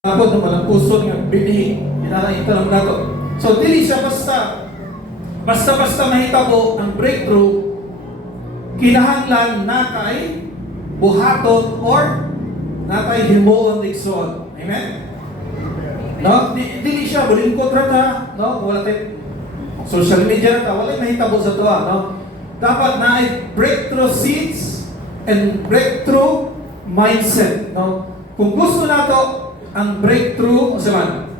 Ako naman ang puso nga binhi, inaita lang nato. So dili siya basta mahitabo ang breakthrough, kinahanglan nakay buhaton or nakay himuon igsoon. Amen. No, dili siya bulingkot ra ta, no? Wala tay social media ta, wala mahitabo sa tuwa, no? Dapat naay breakthrough seeds and breakthrough mindset, no? Kung gusto nato ang breakthrough sa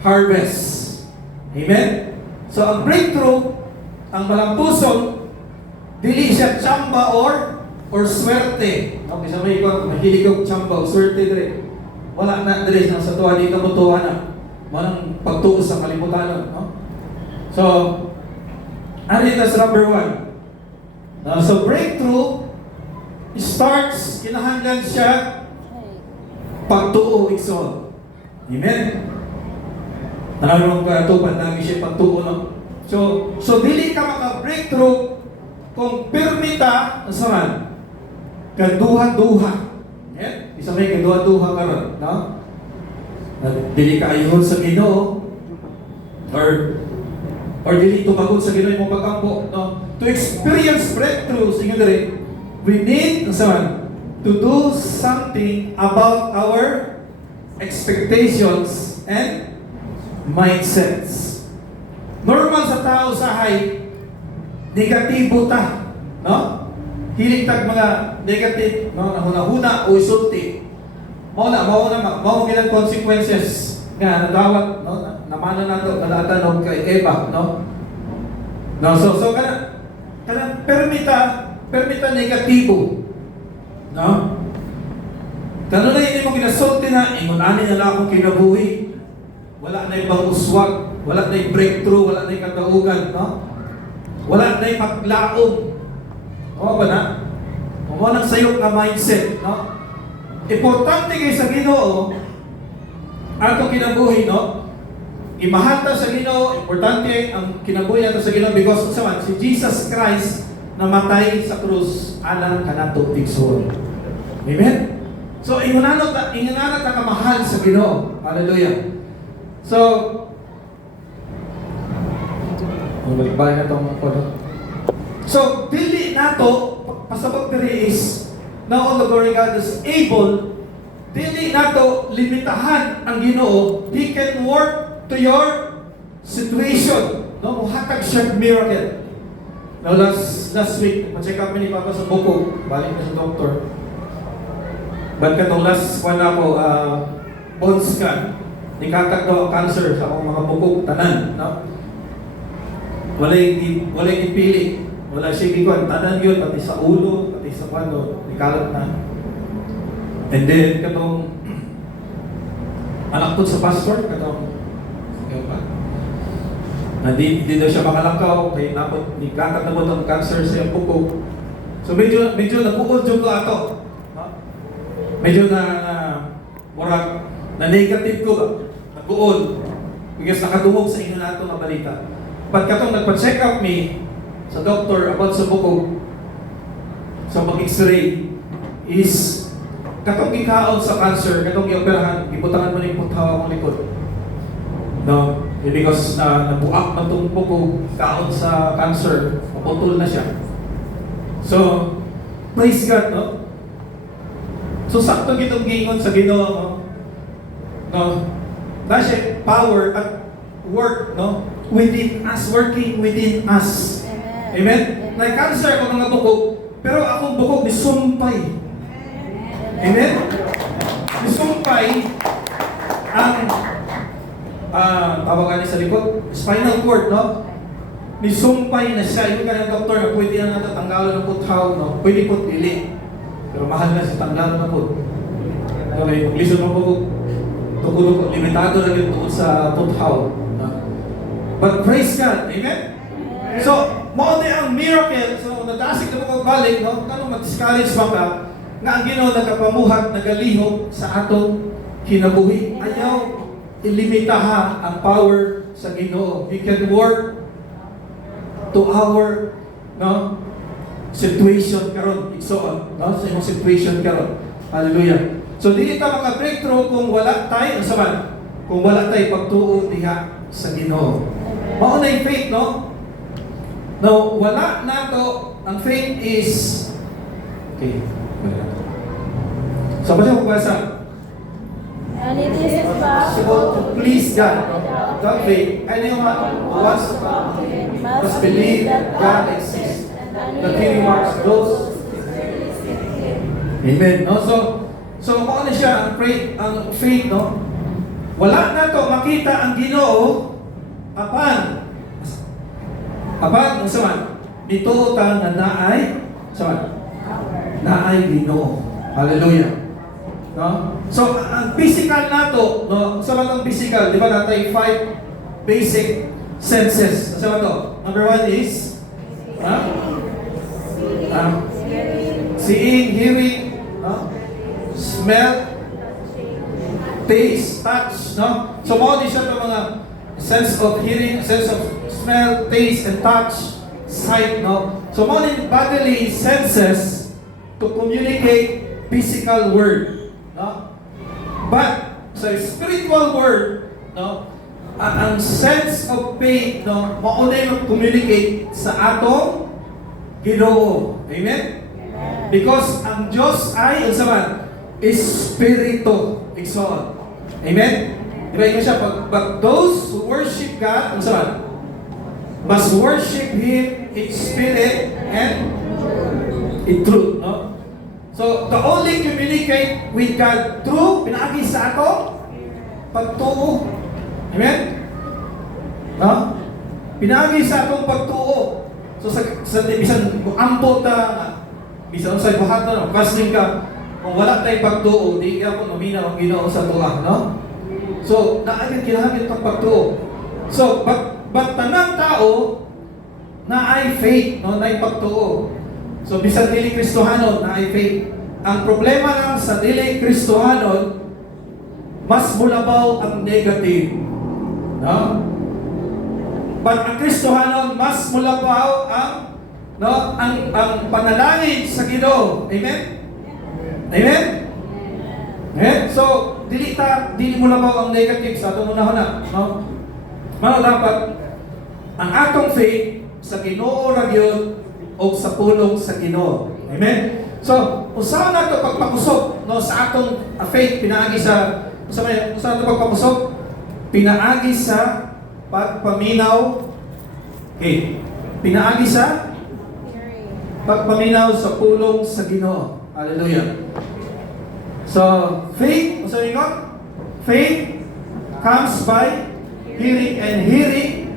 harvest. Amen? So ang breakthrough, ang malampuson, dili siya tsamba or swerte. Okay, sa may mahilig og tsamba o swerte dire. Wala na dire sa tuwa, di ka mutuwa na. Walang pagtuo sa kalibutan, no? So, ano ito sa number 1? So breakthrough starts, kinahanglan siya pagtuo igsoon. Amen. Naramdaman ko atupan namin siya pagtuo, no? So dili ka maka-breakthrough kung permita saan kaduha-duha. Yeah? Isa may kaduha-duha karon, no? Dili ka ayun sa Ginoo or dili tumagon sa Ginoo mo pagampo, no? To experience breakthrough, sige dire, we need saan to do something about our expectations and mindsets. Normal sa tao sa hay, negatibo ta, no? Hilig tag mga negative, no? Nahuna-huna o isulti. Mao gilang consequences nga nadawat, no? Namana nato kadatanog kay Eva, no? No, so kana permita negatibo. No? Kano na hindi mo ginasulti na, ingunanin na akong kinabuhi. Wala na ibang uswag, wala na yung breakthrough, wala na yung kataugan, no? Wala na yung paglaong. O ba na? O mo nang sayok na mindset, no? Importante kayo sa Ginoo, ato kinabuhi, no? Imahal ta sa Ginoo, importante ang kinabuhi nato sa Ginoo because si Jesus Christ namatay sa krus alang kanato tigsoon. Amen? So, ingunanat ka kamahal sa Ginoo. Hallelujah. So, balik-balik na itong mga. So, dili nato, pasabot diri is, now all the glory God is able, dili nato limitahan ang Ginoo. He can work to your situation. No? Muhatag siya miracle. Now, last week, ma-check up ni Papa sa buko. Balik na sa doktor. Ba't katong last one ako, bone scan. Nikatag daw ang cancer sa akong mga buko, tanan. No? Walay ipili. Wala siya gikuan. Tanan yun, pati sa ulo, pati sa kwano. Nikalat na. And then, katong anak po sa pastor, katong hindi daw siya makalakaw, kaya napot, nikatag na mo itong cancer sa iyong buko. So medyo nabuod yung ko ato. No? Medyo murag na negative ko ba? Nabuod. Because nakatungog sa inyo nato na balita. Pagkatong nagpa-check up me sa doctor about sa buko, sa mag-x-ray, is katong gikaon sa cancer, katong i-operahan, ibutangan mo na yung puthaw akong likod. No? Because nabuak man itong buko, kaon sa cancer, maputol na siya. So, praise God, no? So, sakto gitong gingon sa Ginoo, no? Na siya power at work, no? Within us, working within us. Amen? Na-cancer ako mga buko, pero akong buko nisumpay. Amen? Nisumpay ang tawagan niya sa likod, spinal cord, no? Nisumpay na siya. Yung kanyang doktor na pwede na natin tanggalan ng puthaw, no? Pwede po dili. Pero mahal na si tanggalan na po. Okay, kung listen mo po, tuko-tuko, limitado na rin tungkol sa puthaw. No? But praise God, amen? So, mo ang miracle, so nadasig na mo balik, no? Kanong mag-discourage pa ka, nga ang Ginoo nagapamuhat, nagalihok sa atong kinabuhi. Ayaw ilimitaha ang power sa Ginoo. He can work to our situation karon igsoon, no? Sa imong situation karon. Hallelujah. So dili ta maka-breakthrough kung wala tay usaman, kung wala tay pagtuo diha sa Ginoo. Mao na yung faith, no? No, wala nato ang faith is okay. So basta magbasa. And it is possible To please God. Without faith, anyone who wants must believe that God exists, that He rewards those. Amen. No? So kung ano siya, ang faith, no? Wala na to makita ang Ginoo apan ang saman dito ta na naay saman naay Ginoo. Hallelujah. No? So ang physical nato, no? Saman ang physical, di ba natay 5 basic senses. Saman to? Number 1 is seeing, hearing, smell, taste, touch, no? So mo di siya mga sense of hearing, sense of smell, taste, and touch, sight, no? So mo ni bodily senses to communicate physical word, no? But sa spiritual word, no? Ang sense of faith, no? Mao na yung communicate sa atong Ginoo. Amen? Because ang Diyos ay usaman Espiritu. Igsoon. Amen? Diba yun siya? But those who worship God, usaman, must worship Him in spirit and in truth. No? So, the only communicate with God through, pinaagi sa ato, pagtuo. Amen? No? Pinaagi sa atong pagtuo. So, sa bisan, ampo ta, bisan sa buhat na, fasting ka, kung wala tayong pagtuo, di ka po nominaw ang Ginoo sa tuwa, no? So, naagad kinahangin itong pagtuo. So, but tanang tao na ay faith, no? Na ay pagtuo. So, bisan dili Kristohanon na ay faith. Ang problema lang sa dili Kristohanon, mas mulabaw ang negative. No? But ang Kristohanon, mas mulabaw ang panalangin sa Ginoo. Amen? Amen? Amen? So, dili mo labaw ang negative sa atong unahon, no? Mano dapat ang atong faith sa Ginoo ra gyud o sa pulong sa Ginoo. Amen? So, usaha nato pagpakusog, no, sa atong faith pinaagi sa usaha nato pagpakusog pinaagi sa pagpaminaw. Okay. Pinaagi sa pagpaminaw sa pulong sa Ginoo. Hallelujah. So, faith, so you know, faith comes by hearing, and hearing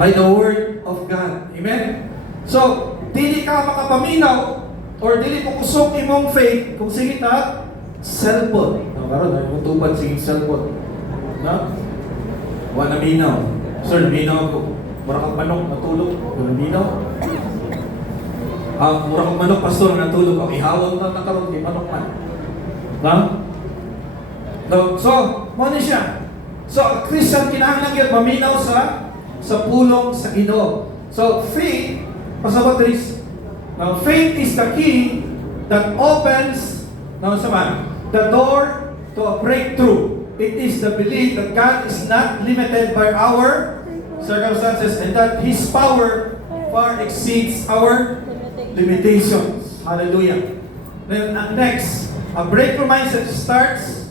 by the word of God. Amen? So, dili ka makapaminaw or dili mo kusog imong faith kung sige ta cellphone. Karon ay mutubad sige cellphone. No? Wa na minaw. Sir, minaw ako. Mura kang manok natulog. Minaw. Mura kang manok, pastor, natulog ako. Ihawon na nakaroon kay manok man. No? So, mo ni siya. So, Christian, kinahanglan gyud maminaw sa pulong sa Ginoo. So, faith, pasabot is, now, faith is the key that opens, the door to a breakthrough. It is the belief that God is not limited by our circumstances and that His power far exceeds our limitations. Hallelujah. Then next, a breakthrough mindset starts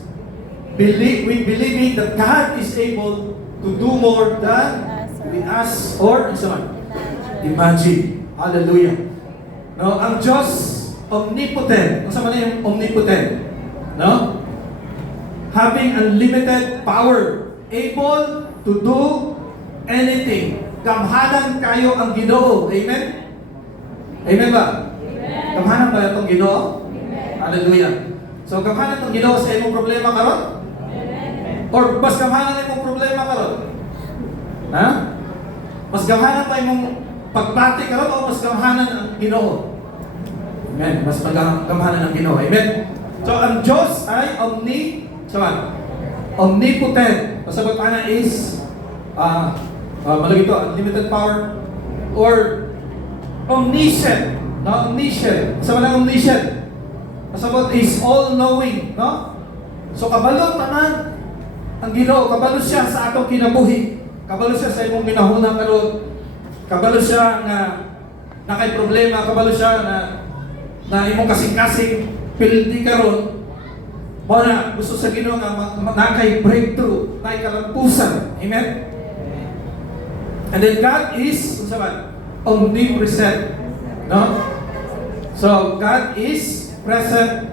with believing that God is able to do more than we ask or imagine. Hallelujah. No, ang Diyos omnipotent. Ano na yung omnipotent? No? Having unlimited power, able to do anything. Gamhanan kayo ang Ginoo. Amen? Amen ba? Amen. Gamhanan ba itong Ginoo? Amen. Hallelujah. So, gamhanan itong Ginoo sa imong problema karon? Amen. Or mas gamhanan imong problema karon? Ha? Mas gamhanan pa imong pagbati karon o mas gamhanan ang Ginoo? Amen. Mas gamhanan ang Ginoo. Amen. So, ang Diyos ay omnipotent. Pasabot na is malagi ito, unlimited power or omniscient. No, omniscient. Sa mga omniscient. Pasabot is all-knowing, no? So kabalo tanan ang Ginoo, kabalo siya sa atong kinabuhi. Kabalo siya sa imong ginahuna karon. Kabalo siya nga nakay problema, kabalo siya na imong kasing-kasing pildi karon. Mo na gusto sa Ginoo nga nakay breakthrough, nakay kalampusan. Amen. And then God is omnipresent, no? So God is present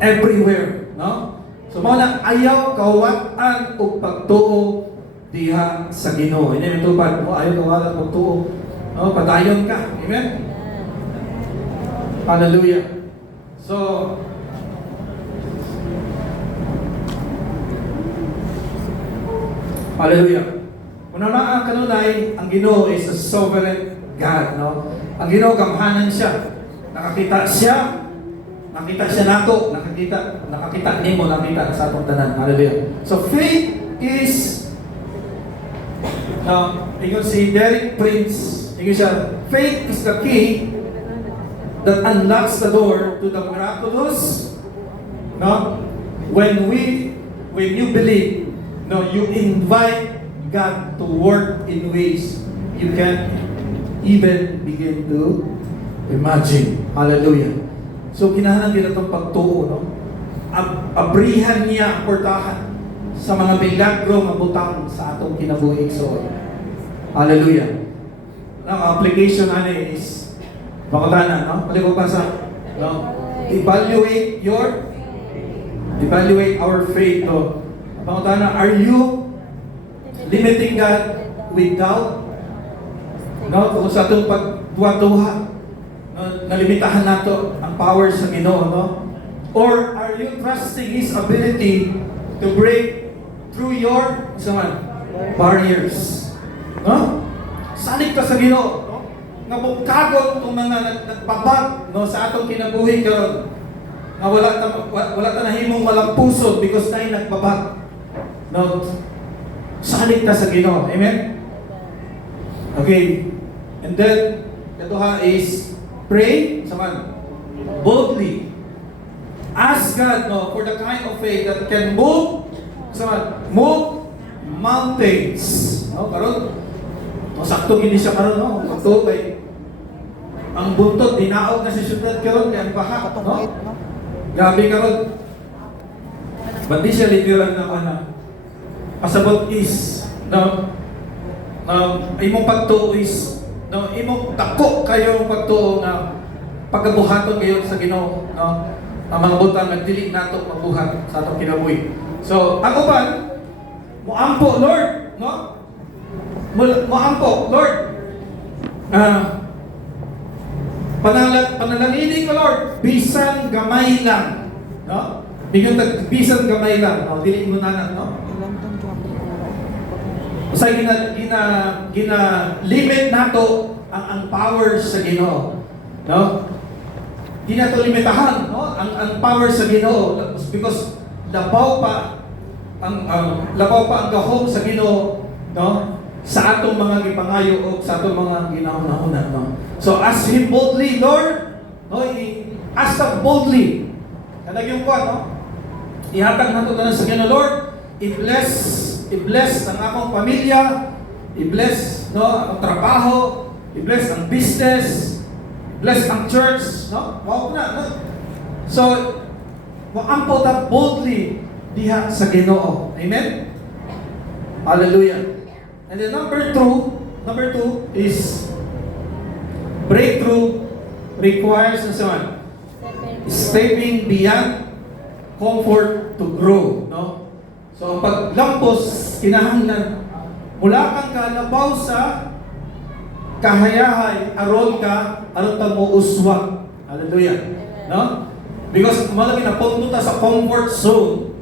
everywhere, no? So mo na ayaw kawat-an og pagtuo diha sa Ginoo. Ini matupad mo ayaw kawat pagtuo. No, padayon ka. Amen. Hallelujah. So hallelujah. Una kanunay, ang Ginoo is a sovereign God, no? Ang Ginoo gamhanan siya. Nakakita siya nato, nakakita nimo, nakita sa atong tanan. Hallelujah. So faith is ingon si Derek Prince, ingon siya, faith is the key that unlocks the door to the miraculous. No? When you believe, no, you invite God to work in ways you can't even begin to imagine. Hallelujah. So kinahanglan din itong pagtuo, no? Abrihan niya ang portahan sa mga milagro nga butang sa atong kinabuhi. So, hallelujah. Ang application ani is bakotana, no? Pali ko basa, no? Evaluate our faith, no? Bakotana, are you limiting God with doubt? No? Kung sa atong pagduwa-duha, nalimitahan nato ang power sa Ginoo, no? Or are you trusting His ability to break through your barriers? No? Salig ka sa Ginoo, no? Nga bugkagon kung mga nagpabag, no, sa atong kinabuhi karon. Nga wala ta nahimong malampuso because tayo nagpabag. No? Salig ka sa Ginoo. Amen? Okay. And then katuha is pray, boldly. Ask God, no, for the kind of faith that can move mountains. No, karon, sakto gini siya karon, no, sakto kay ang buntot dinaog na si syudad karon kay ang baha, no. Grabe karon. But di siya literal na pasabot is, no, imong pagtuo is, no, imong dako kayo pagtuo na pagkabuhaton ngayon sa Ginoo, no? Ang mga butang nagdili nato magbuhat sa atong kinabuhi. So, ang uban, moampo Lord, no? Moampo Lord. Panalangin ko Lord, bisan gamay lang, no? Bisan gamay lang, no? Dili mo na, no? Sa gina-limit nato ang power sa Ginoo, no? Di nato limitahan, no? Ang power sa Ginoo because labaw pa ang gahom sa Ginoo, no? Sa atong mga gipangayo o sa atong mga ginahuna-huna, no? So ask Him boldly, Lord, no? Ask Him boldly. Kanang yung kuan, no? Ihatag nato tanan sa Ginoo, Lord, i-bless ang akong pamilya, i-bless, no, ang trabaho, i-bless ang business, i-bless ang church, no? Wow na, no? So, maampo ta boldly diha sa Ginoo. Amen? Hallelujah. And then number two is breakthrough requires stepping beyond comfort to grow, no? So, ang paglampos, kinahanglan, mula kang kalabaw sa kahayahay, aron mo uswag. Hallelujah. No? Because malaki na punta sa comfort zone.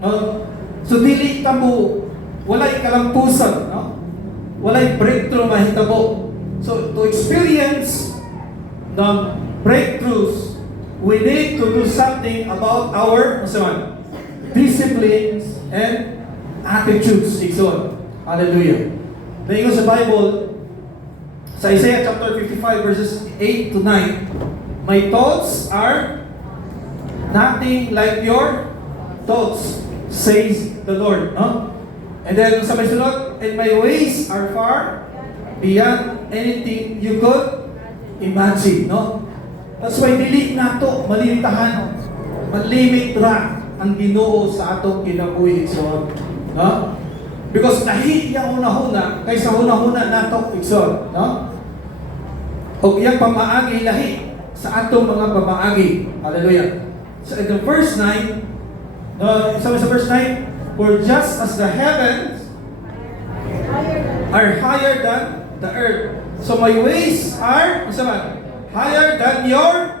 No? So, dili ka mo, walay kalampusan, no? Walay breakthrough mahitabo. So, to experience the breakthroughs, we need to do something about our disciplines and attitudes. Igsoon. Hallelujah. Dahil sa Bible, sa Isaiah chapter 55 verses 8 to 9, my thoughts are nothing like your thoughts, says the Lord. No? And then sa may sunod, and my ways are far beyond anything you could imagine. No? That's why dili nato malimitahan, malimit ra ang Ginoo sa atong kinabuhi. So, no? Because lahi yang una-huna kaysa huna-huna nato igsoon, no? O iyang pamaagi lahi sa atong mga pamaagi. Hallelujah. So in the verse 9, no, sabi sa verse 9, for just as the heavens are higher than the earth, so my ways are higher than your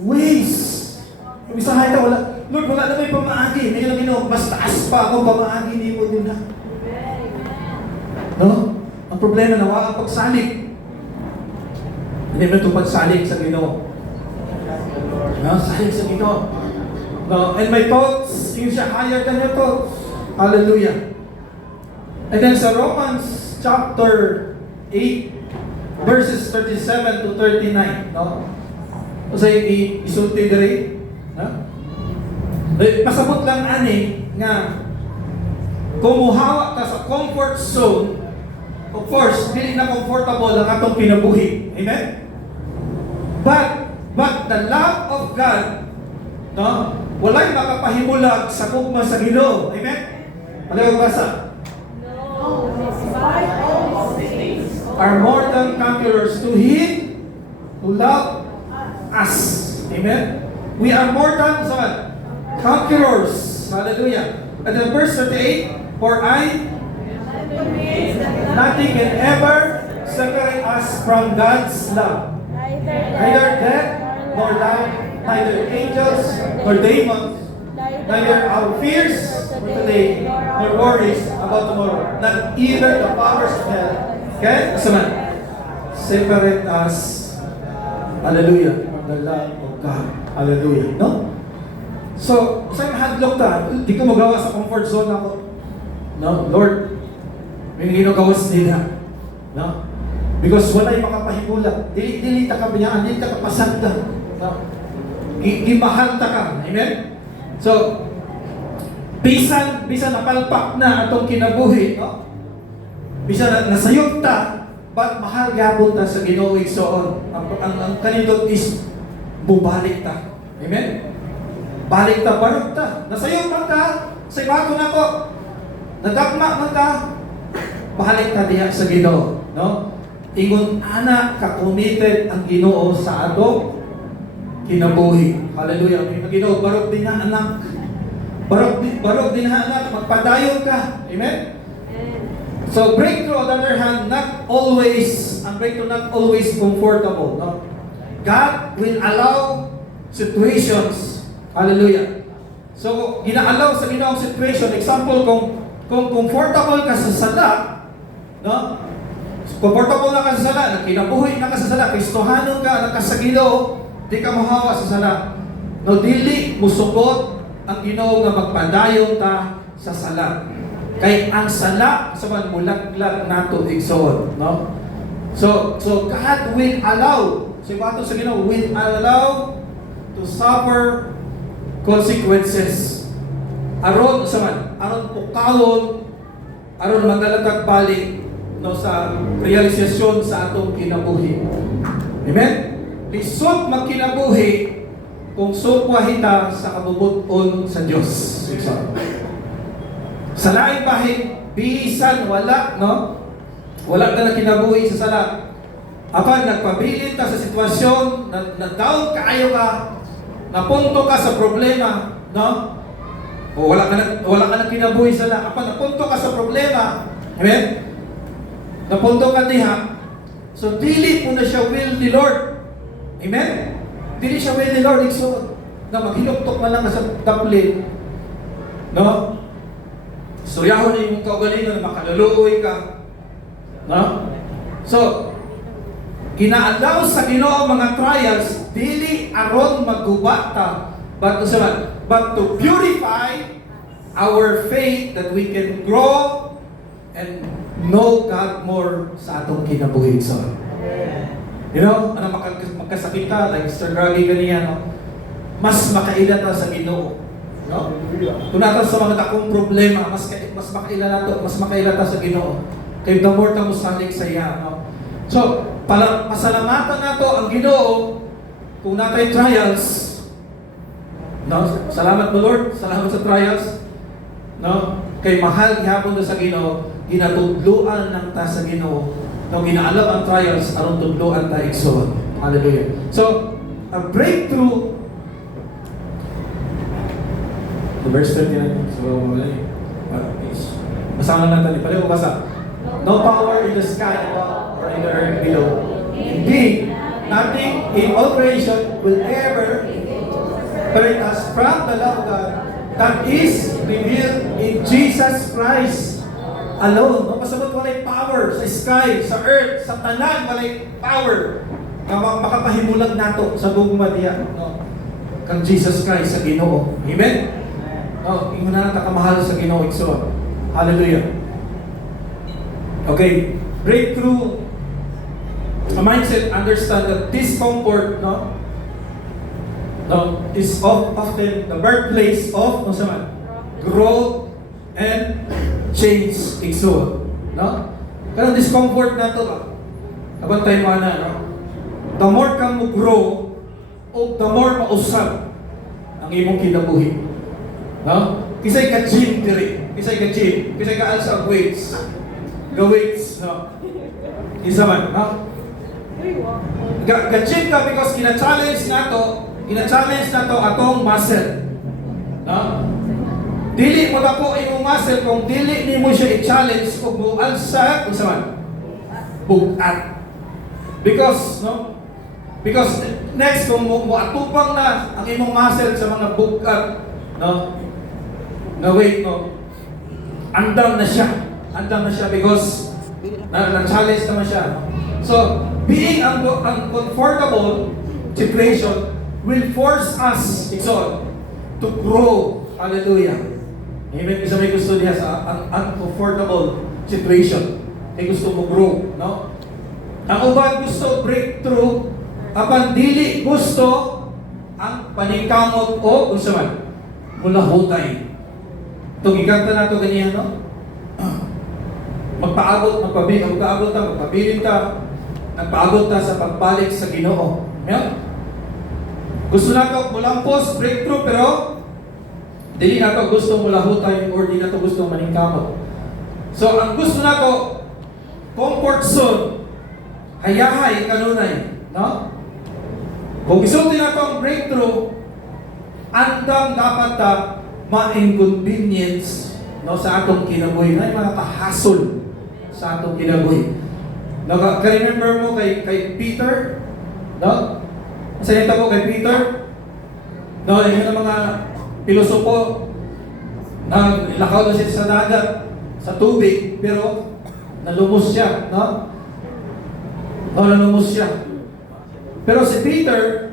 ways. Kung isa haya wala, Lord, wala na may pamaagi. Ngayon lang Ginoo, mas taas pa ako pamaagi ni mo din na. No? Ang problema nawa ang pagsalig. Hindi mo ito pagsalig sa Ginoo. No? Salig sa Ginoo. No? And my thoughts, yung siya higher than your thoughts. Hallelujah. And then sa Romans chapter 8, verses 37 to 39, no? Kasi isulti diri, no? Pasabot lang ani nga kung muhawa ka sa comfort zone, of course, dili na comfortable ang atong kinabuhi. Amen? But the love of God, no? Walay makapahimulag sa kugma sa Ginoo. Amen? Palayo basa. Are more than conquerors to Him who love us. Amen? We are more than conquerors. Hallelujah. And then verse 38, for nothing can ever separate us from God's love. Neither death, nor life, neither angels, nor demons, neither our fears for today, nor worries about tomorrow, not even the powers of hell can separate us, hallelujah, from the love of God. Hallelujah. No? So, saan hadlock ta? Di ko magawa sa comfort zone ako. No? Lord, may ginagawas nila. No? Because walay makapahimula. Dili ta kabiyaan, dili ta kapasagda. No? Gimahal ta ka. Amen? So, bisan napalpak na atong kinabuhi, no? Bisan nasayop ta, but mahal gabon ta sa Ginoo igsoon. Ang kanindot is bubalik ta. Amen? Balik ta, barog ta. Nasayop man ta, sa ibato na ko. Nagakma man ta, balik ta diha sa Ginoo. No? Ingon ana ka-committed ang Ginoo sa ato kinabuhi. Hallelujah. May Ginoo, barog din na anak. Barog din na anak, magpadayon ka. Amen? So breakthrough on the other hand, breakthrough not always comfortable. No? God will allow situations. Hallelujah. So gina-allow sa ginoong situation. Example, kung comfortable ka sa sala, no? Comfortable na ka sa sala, nakinabuhi na ka sa sala, Kristohanon ka, nakasagilo, di ka mahawa sa sala. No, dili musukot ang Ginoo nga magpadayon ta sa sala. Kay ang sala sa man mulaglag nato igsoon, no? So God will allow, so bato sa Ginoo, will allow to suffer consequences. Aron pukawon, aron magalatag balik no sa realisasyon sa atong kinabuhi. Amen? Lisod magkinabuhi kung sukwa sa kabubuton sa Dios. Sa laing bahin, bisan wala, no? Wala ka na kinabuhi sa sala. Apan nagpabilin ka sa sitwasyon, na-down kaayo ka, napunto ka sa problema, no? O wala ka na kinabuhi sa sala. Apan napunto ka sa problema, amen? Napunto ka diha. So dili po na siya will ni Lord. Amen? Dili siya will ni Lord. So, na maghinuktok na lang sa taplin. No? Suryahon na yung kaugalingon na makaluluoy ka. No? So, ginaalaw sa Ginoo mga trials, dili aron maggubata, but to purify our faith that we can grow and know God more sa atong kinabuhi. So, you know, ano magkasakit ka, like Sir Gragi ganiyan, no? mas makaila ta sa Ginoo. No? Kung nato sa mga dakong problema, mas makaila ta sa Ginoo. Kay the more ta musalig sa iya, no? So, pasalamatan nato ang Ginoo kung natay trials. No? Salamat mo Lord, salamat sa trials. No? Kay mahal gihapon ta sa Ginoo, ginatudluan nang ta sa Ginoo. No, ginaalab ang trials aron tudluan ta igsoon. Hallelujah. So, a breakthrough. The verse 29. So, basahan na natin. Pareho basa. No power in the sky above or in the earth below. Indeed, nothing in all creation will ever separate us from the love of God that is revealed in Jesus Christ alone. No? Pasabot walay power sa sky, sa earth, sa tanan, walay power na makapahimulag nato sa bugma diya. No? Kang Jesus Christ sa Ginoo. Amen? No, ingon na kamahal sa Ginoo igsoon. Hallelujah. Okay, breakthrough. A mindset understand that discomfort, is often the birthplace of growth and change igsoon. No? Kanang discomfort na to ba? Abantay mo na, no? The more kang mo-grow, o the more mausab ang imong kinabuhi. No? Kisay ka gym diri, kisay ka alsa weights. Ga-weights, no? Isa man, no? Ga-gym ka because gina-challenge nato atong muscle. No? Dili mo dako imong muscle kung dili nimo siya i-challenge kung mo alsa, isa man. Bugat. Because next kung mo atupang na ang imong muscle sa mga bugat, no? Na wait, no? Andam na siya because na-challenge naman siya. So, being uncomfortable situation will force us, to grow. Hallelujah. Amen. Isa may gusto niya sa uncomfortable situation. May gusto mo grow, no? Ang uban gusto breakthrough, apan dili gusto ang paningkamot o unsa man mula hutay. Itong iganta na ito ganyan, no? Magpabilin ka, nagpaabot ka sa pagbalik sa Ginoo. Yeah? Gusto na ito mulampos, breakthrough, pero dili na ito gusto mulahutay or di na ito gusto maningkamot. So, ang gusto na ito, comfort zone, hayahay, kanunay. No? Kung gusto din na ito ang breakthrough, andang dapat ta ma-inconvenience, no, sa atong kinabuhi. Ay mga kahasol sa atong kinabuhi. Ka-remember mo kay Peter? No? Salita mo kay Peter? No, yun ang mga pilosopo na lakaw na siya sa dagat, sa tubig, pero nalumos siya. No? Nalumos siya. Pero si Peter,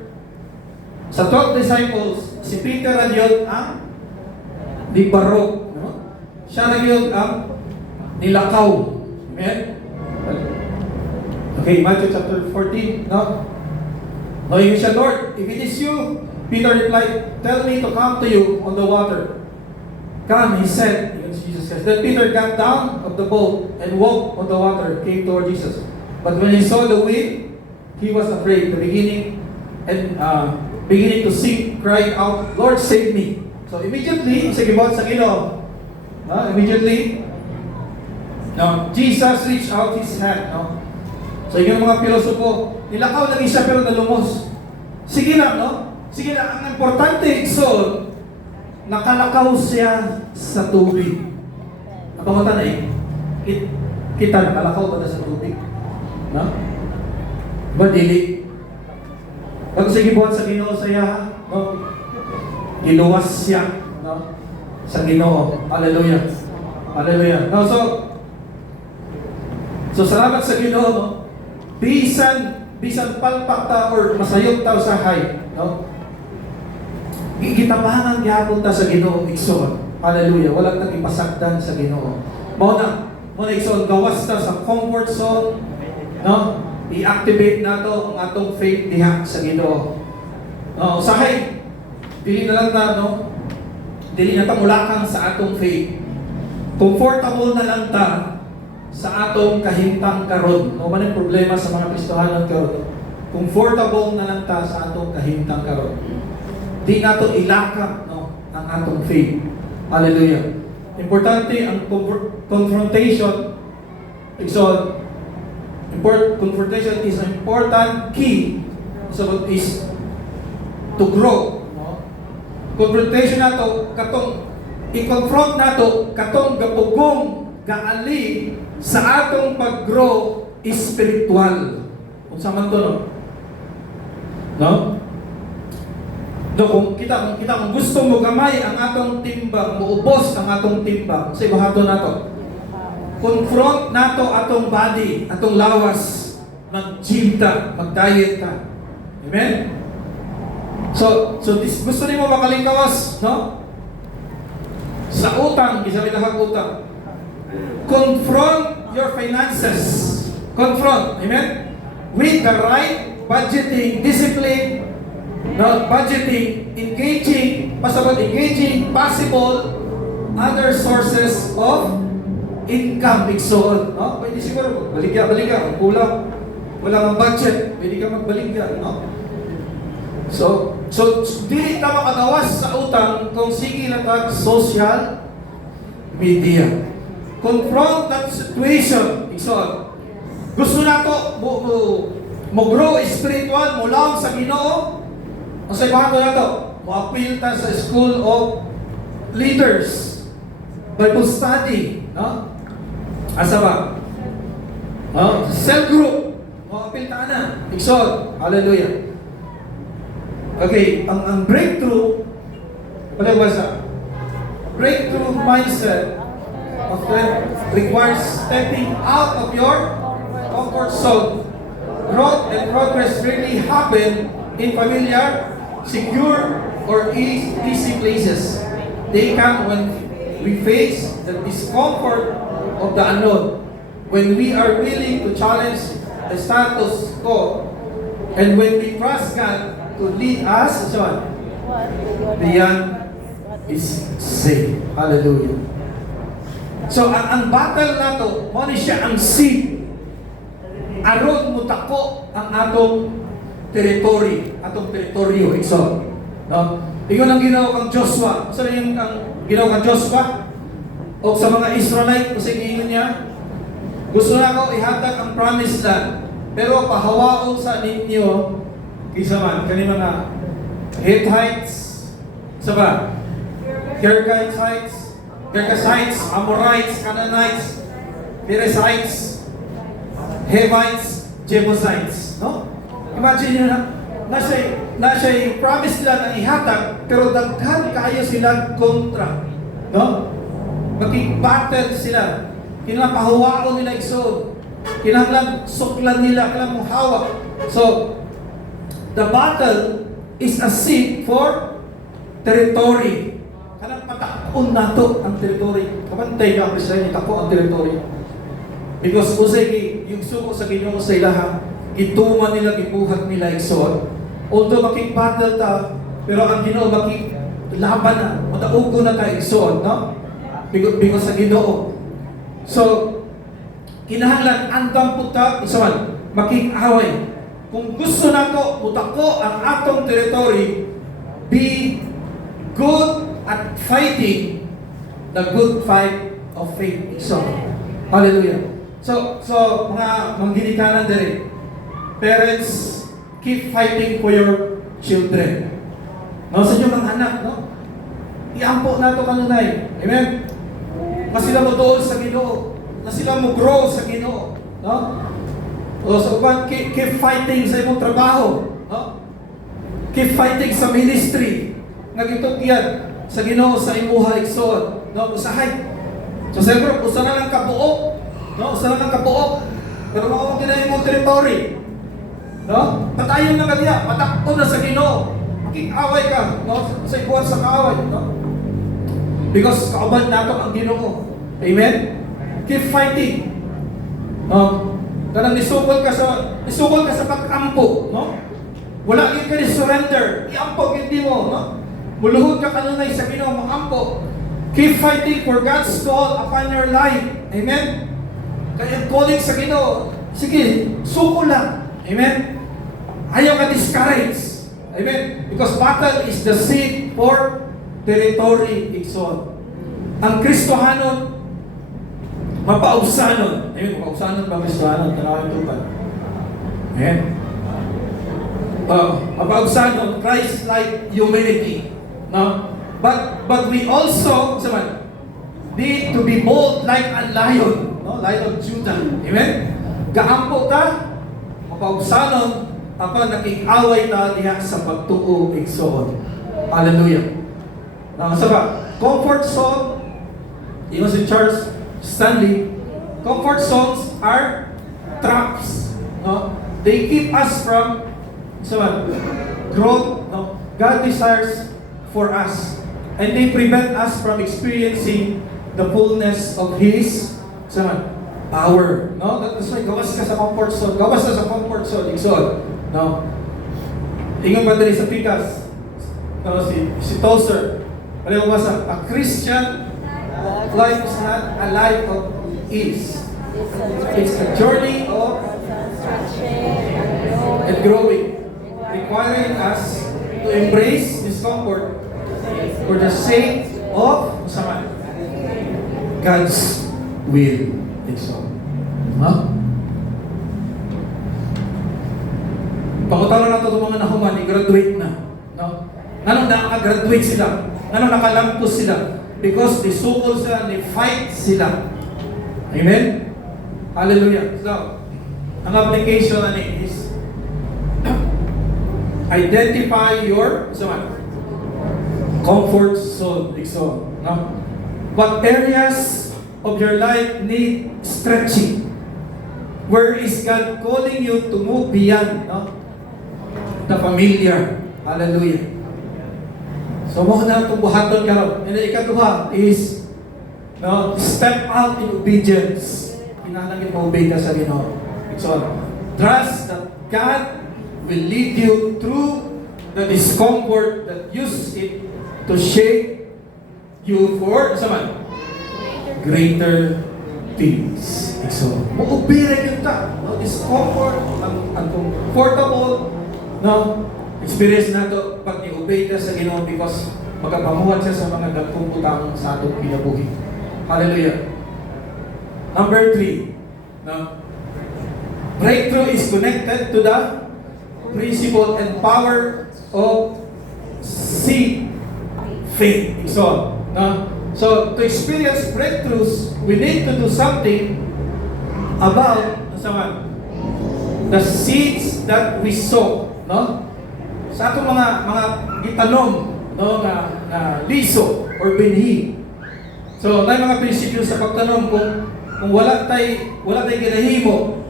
sa 12 disciples, si Peter ang di barok, no? Siya nagyod ang nilakaw. Amen? Okay, Matthew chapter 14, no? Knowing siya, Lord, if it is you, Peter replied, tell me to come to you on the water. Come, he said, Jesus says. Then Peter got down of the boat and walked on the water, came toward Jesus. But when he saw the wind, he was afraid, beginning to sink, crying out, Lord, save me. So immediately, sa gibot sa Ginoo, Jesus reached out his hand. No? So yung mga pilosopo, nilakaw lagi siya pero nalumos. Sige na, no? Sige na, ang importante, so, nakalakaw siya sa tubig. Ang pamata na kita nakalakaw ba na sa tubig? No? Ba, dili? Pag sige buhat sa Ginoo saya, no? Iluwas siya, no? Sa Ginoo. Hallelujah. Hallelujah. No, so salamat sa Ginoo, no? Bisan palpak ta or masayog ta sa hay, no? Gitapahan gyapon ta sa Ginoo igsoon. Hallelujah. Wala tang ipasagdan sa Ginoo. Mao na igsoon gawas ta sa comfort zone, no? I-activate nato ang atong faith diha sa Ginoo. No, usahay dili na lang na, no? Dili na ta mulakang sa atong faith. Comfortable na lang ta sa atong kahimtang karon. No man ang problema sa mga Kristohanon karon. Comfortable na lang ta sa atong kahimtang karon. Di nato ilakang, no, ang atong faith. Hallelujah. Importante ang confrontation. So, confrontation is an important key. So, is to grow. No? Confrontation nato katong i-confront nato katong gapugong gaali sa atong pag-grow spiritual. Kung sa man to, no? No? Do, kung gusto mo gamay ang atong timbang, muubos ang atong timbang, sa ibahato nato. Confront nato atong body, atong lawas, mag-gym ta, mag-diet ka. Amen? So gusto nimo makalingkawas, no? Sa utang, gisabi na utang. Confront your finances. Confront, amen? With the right budgeting, discipline, no, budgeting, engaging possible other sources of income, igsoon, no? Pwede siguro, baligya, kulang, wala mang budget, pwede ka magbaligya, no? So, dili ta makagawas sa utang kung sige lang tag social media. Confront that situation, igsoon. Gusto nato mo grow spiritual, mo lang sa Ginoo. O sa ibahato na to, mo-appeal ta sa school of leaders, Bible study, no? Asa ba? No? Cell group, mo-appeal ta na. Iksod, hallelujah. Okay, ang breakthrough, wala ba sa? Breakthrough mindset of life requires stepping out of your comfort zone. Growth and progress really happen in familiar, secure, or easy places. They come when we face the discomfort of the unknown, when we are willing to challenge the status quo, and when we trust God to lead us beyond His safe. Hallelujah. So, ang battle nato, mo ni siya ang seed. Aron mutako ang atong teritoryo, ikso. No? Ingon ang ginawa kang Joshua. Saan yung ginawa kang Joshua? O sa mga Israelite, kasi ingon niya, gusto na ako ihatag ang promised land, pero pahawaon sa ninyo, kaysa man, kani mga Hittites, saba, Girgashites, Amorites, Canaanites, Perizzites, Hivites, Jebusites, no? Imagine nyo na siya'y promise nila ng ihatag, pero daghan kayo sila kontra. No? Mag-battle sila. Kinapahawaon nila isod. Kinahanglan suklan nila, kailangan mong hawak. So, the battle is a seed for territory. Kanang patakon nato ang territory. Kapantay ka ang Israel, itako ang territory. Because usay yung suko sa Ginoo sa ilaha, ituman nila, gibuhat nila igsoon. Although makik-battle ta, pero ang Ginoo makik-laban na, mataugo na tayo igsoon, no? Because sa Ginoo. So, kinahanglan andam puta, isaman, makik-away. Kung gusto nato mutako ang atong territory, be good at fighting the good fight of faith. Igsoon. Hallelujah. So mga ginikanan din. Parents, keep fighting for your children. No, sa inyong mga anak, no? Iampo na ito kanunay. Amen? Na sila mo doon sa Ginoo. Na sila mo grow sa Ginoo. No? O sa uban, keep fighting sa imong trabaho. No? Keep fighting sa ministry. Nagitog yan sa Ginoo sa imuha igsoon. No? Usahay. So siyempre, usa na lang kabuok. No? Usa na lang kabuok. Pero makawag na imong territory. No? Patayon na kanya, patakto na sa Ginoo. Makik-away ka, no? Sa ibuhat sa kaaway, no? Because kauban nato ang Ginoo. Amen? Keep fighting. No? Kanang nisugol ka sa pag-ampo, no? Wala gyud ka ni surrender. Iampog gyud mo, no? Muluhod ka kanunay sa Ginoo, maampo. Keep fighting for God's call upon your life. Amen? Kaya calling sa Ginoo, sige, suko lang. Amen? Ayaw ka discourage. Amen? Because battle is the seed for territory, Ikson. Ang Kristohanon, mapaubsanon. Amen? Mapaubsanon ba Kristohanon? Tanawin ito ba? Amen? Mapaubsanon, Christ-like humility. No? But we also, need to be bold like a lion. No? Lion of Judah. Amen? Gaampo ta, mapaubsanon, ako nakikaway ta diha sa pagtuo igsoon. Hallelujah. Now, comfort song, yun si Charles Stanley, comfort songs are traps. No? They keep us from growth. No? God desires for us. And they prevent us from experiencing the fullness of His power. No? That's why gawas ka sa comfort zone. Gawas ka sa comfort zone. Igsoon. No? Ingon ba dali sa pikas? No, si Tozer. Alam mo ba sa a Christian life is not a life of ease. It's a journey of and growing, requiring us to embrace discomfort for the sake of God's will. Huh? Pangutalan na ito mga nahuman, i-graduate na. No? Nanong naka-graduate sila? Nanong nakalampos sila? Because they sukol sila, they fight sila. Amen? Hallelujah. So, ang application na is identify your comfort zone. No? What areas of your life need stretching? Where is God calling you to move beyond the familiar? Hallelujah. So mo na itong buhaton karon. And ikaduha is step out in obedience. Kinahanglan mo obey ka sa Ginoo. So trust that God will lead you through the discomfort that use it to shape you for greater things. So, mo-obey rin yun ta. Discomfort, uncomfortable, experience na to pag i-obey ka sa Ginoo because magkapamuhat siya sa mga dagkong utang sa atong kinabuhi. Hallelujah. Number 3. Breakthrough is connected to the principle and power of seed faith. So to experience breakthroughs, we need to do something about the seeds that we sow. Sa atong mga gitanom, na liso or binhi. So, may mga prinsipyo sa pagtanom kung wala tay ginahimo,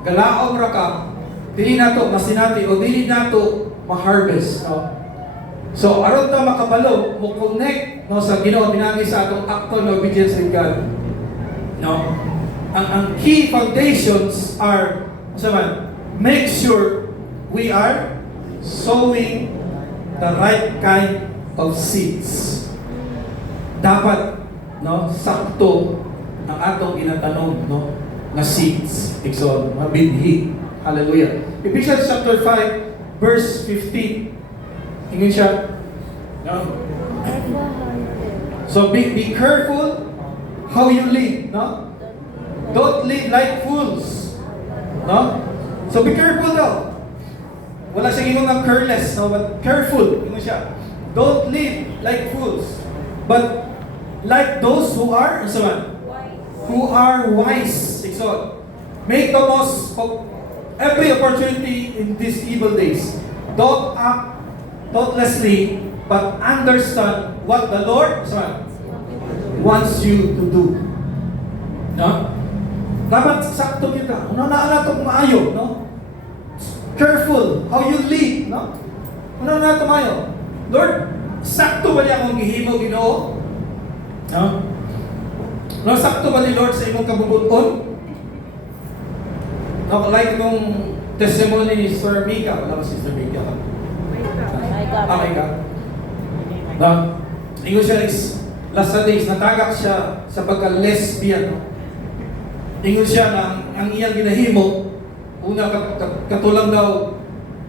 galaom ra ka, dili nato masinati o dili nato ma-harvest, So, aron ta makabalo, mo connect sa Ginoo pinagi sa atong acto na obedience with God. Ang key foundations are make sure we are sowing the right kind of seeds. Dapat sakto ang atong inatanom na seeds. Mga binhi. Hallelujah. Ephesians chapter 5 verse 15. Ingin siya. So be careful how you live. Don't live like fools. So be careful daw. Wala siya ginong ng careless, but careful. Siya. Don't live like fools, but like those who are wise. Make the most of every opportunity in these evil days. Don't act thoughtlessly, but understand what the Lord wants you to do. Dapat sakto kita. Na itong maayo, careful how you live, na itong maayo. Lord, sakto ba niya akong gihimo, Ginoo? Sakto ba ni Lord sa imong kabubuton? Like itong testimony ni Sister Mika. Wala ba si Sister Mika? Mika. No? Ingon siya is, last Sundays, natagak siya sa pagka-lesbian. No? Ingon siya na ang iyang ginahimo, una katulang daw,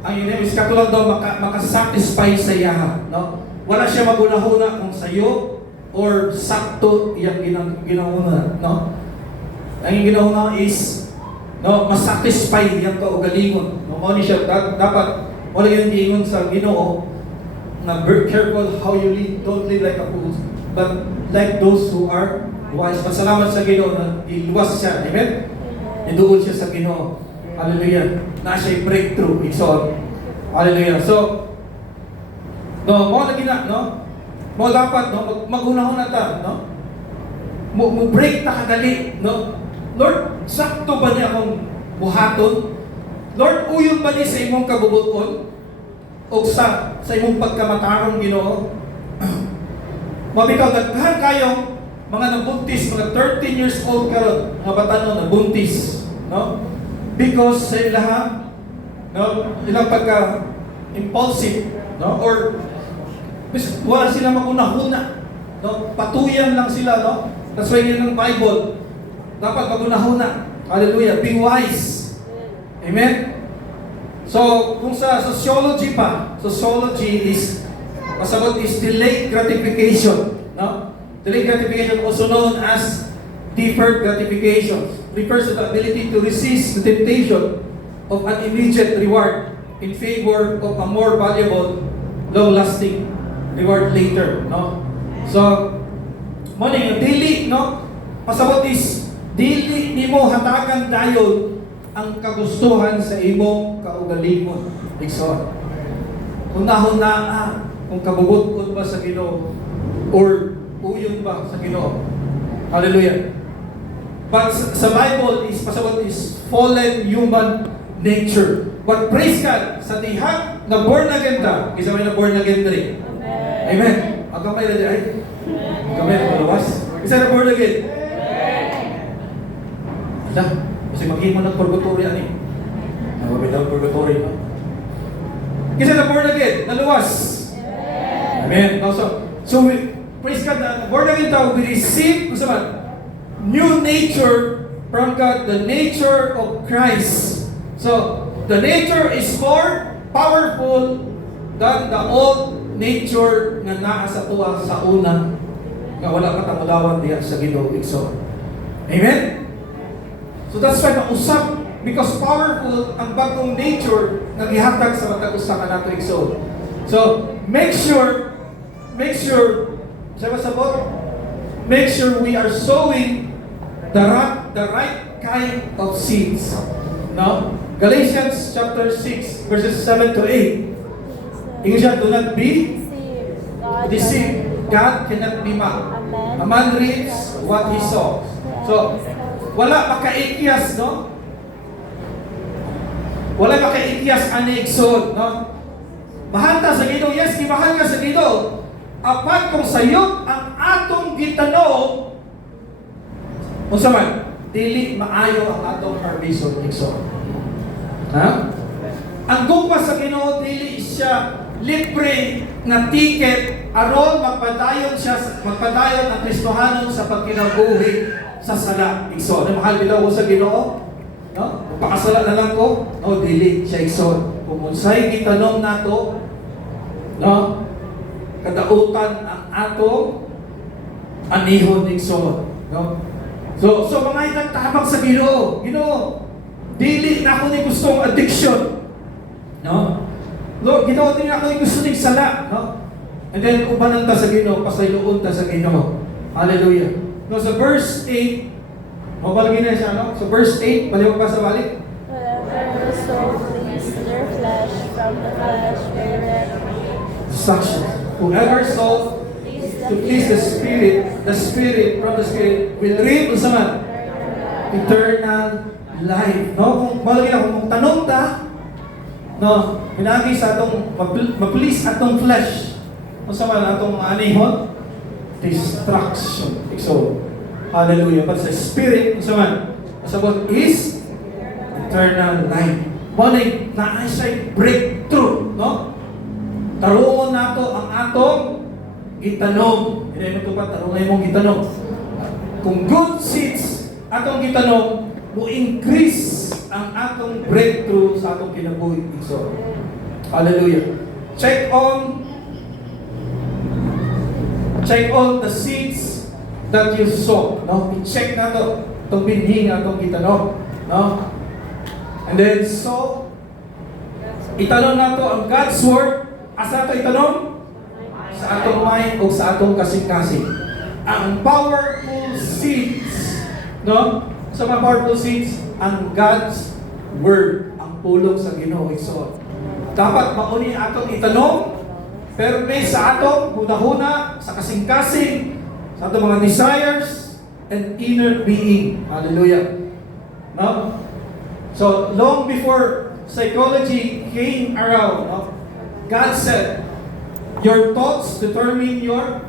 ang iyang is katulang daw makasatisfy sa iya. No? Wala siya magunahuna kung sayo or sakto iyang ginahuna. No? Ang iyang ginahuna is masatisfy iyang kaugalingon. No? Mao ni siya, dapat wala yung ingon sa Ginoo na be careful how you live, don't live like a fool, but like those who are wise. Pasalamat sa Ginoo na iluwas siya, amen? Iduol siya sa Ginoo. Hallelujah. Na siya'y breakthrough. So, hallelujah. So, mo lagi na, mo dapat, magunahon na ta, mo break ta kadali, Lord, sakto ba niya akong buhaton? Lord, uyon ba niya sa imong kabubuton? O sa imong pagkamatarong, Ginoo? Mabitaw, daghan kayong mga nabuntis, mga 13 years old karon, mga batanon nabuntis, because sa ilang, ilang pagka-impulsive, or wala sila magunahuna, patuyan lang sila, That's why yun ng Bible, dapat magunahuna. Hallelujah. Be wise. Amen? So, kung sa sociology is, pasabot is delayed gratification. Delayed gratification, also known as deferred gratification, refers to the ability to resist the temptation of an immediate reward in favor of a more valuable, long-lasting reward later. So, morning, daily, pasabot is, daily nimo hatagan dayon ang kagustuhan sa imong kaugalingon. Igsoon. Unahon na kung kabubuton ba sa Ginoo or uyon ba sa Ginoo. Hallelujah. But sa Bible is pasabot is fallen human nature. But praise God, sa diha na born again ta, isa may na born again diri. Amen. Ang kamay na di ay. Kamay na malawas. Isa na born again. Ala, kasi maghimo ng purgatory ani. Nagabitaw purgatory, Kasi na born again, naluwas. Amen. So we, praise God na born again tao, we receive new nature from God, the nature of Christ. So the nature is more powerful than the old nature na naa sa tuwa sa una nga wala ka tamulawan diya sa Ginoo. Amen. So that's why nausap, because powerful ang bagong nature na gihatag sa matag usa ka nato igsoon. So make sure make sure we are sowing the right kind of seeds. Galatians chapter 6 verses 7 to 8. Ingon siya, do not be deceived. God cannot be mocked. A man reaps what he sows. So, wala makaikyas, wala makaikyas ani igsoon, Mahal ta sa Ginoo, yes, mahal ka sa Ginoo. Apat kung sayop ang atong gitanom, unsa man, dili maayo ang atong harvest igsoon. Ang gugma sa Ginoo dili siya libre nga ticket aron magpadayon ang Kristohanon sa pagkinabuhi sa sala igsoon. Mahal bilaw ko sa Ginoo, pakasala na lang ko, dili siya igsoon. Kung unsay gitanom nato, kadautan ang atong anihon igsoon. So mga nagtabang sa Ginoo, dili na ako ni gustong addiction. Lord, Ginoo, dili na ako ni gusto ning sala, And then ubanan ta sa Ginoo, pasayloon ta sa Ginoo. Hallelujah. Sa verse 8, mabalagin na siya, So verse 8, baliw pa sa balik. Whatever soul please their flesh, from the flesh beareth destruction. Whoever sought to please the Spirit from the Spirit will reap eternal life. Kung malagi na, kung tanong ta, pinagi sa atong ma-please atong flesh. Atong anihon, destruction. So, hallelujah. But sa Spirit, sabot is eternal life. Mali, na siya breakthrough, Tarungon nato ang atong gitanom. Hindi mo tupat, tarong mong gitanom. Kung good seeds atong gitanom, mo increase ang atong breakthrough sa atong kinabuhi. So, hallelujah. Check on the seeds that you sow. No? I-check na to. Itong binhi nga itong gitanom. No? And then, so, itanong na to ang God's Word. Asa ito itanong? Sa atong mind o sa atong kasing-kasing. Ang powerful seeds, no? Sa mga powerful seeds, ang God's Word, ang pulong sa Ginoo. So, dapat mauni atong itanong, pero based sa atong huna-huna, sa kasing-kasing, sa atong mga desires, and inner being. Hallelujah. No? So, long before psychology came around, no? God said, your thoughts determine your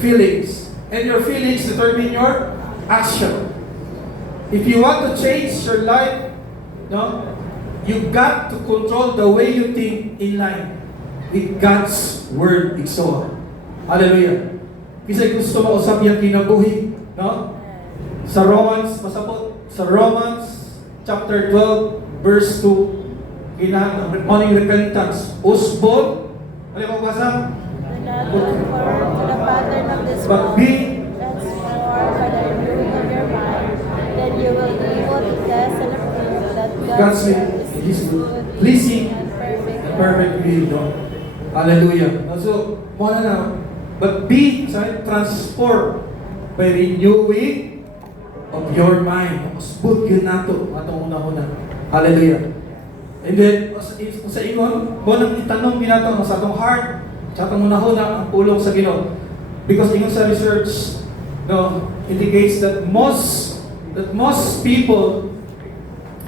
feelings, and your feelings determine your action. If you want to change your life, no, you got to control the way you think in line with God's Word. Igsoon. Hallelujah. Kasi gusto mo usap yung kinabuhi, no? Sa Romans, pasabot, sa Romans chapter 12, verse 2, morning repentance. Usbon, ano yung magbasa? Do not conform to the pattern of this But world. be Transformed by the renewing of your mind. Then you will be able to test and approve that God's God's will will is is good, pleasing, and perfect. the perfect will, no? Hallelujah. So, muna na, but be, transformed by renewing of your mind. Usbon yun nato, atong una-una. Hallelujah. And then, sa ingon, nang itanong ginatong sa atong heart, sa atong una-una, ang pulong sa Ginoo. Because ingon sa research, no, indicates that most people